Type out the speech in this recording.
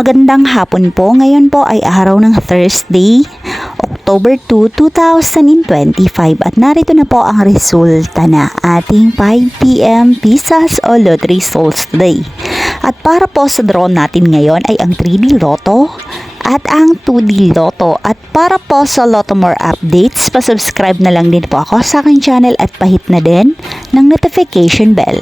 Magandang hapon po. Ngayon po ay araw ng Thursday, October 2, 2025 at narito na po ang resulta na ating 5 PM Pisas o Lottery Results today. At para po sa draw natin ngayon ay ang 3D Lotto at ang 2D Lotto. At para po sa Lotto More updates, pasubscribe na lang din po ako sa aking channel at pahit na din ng notification bell.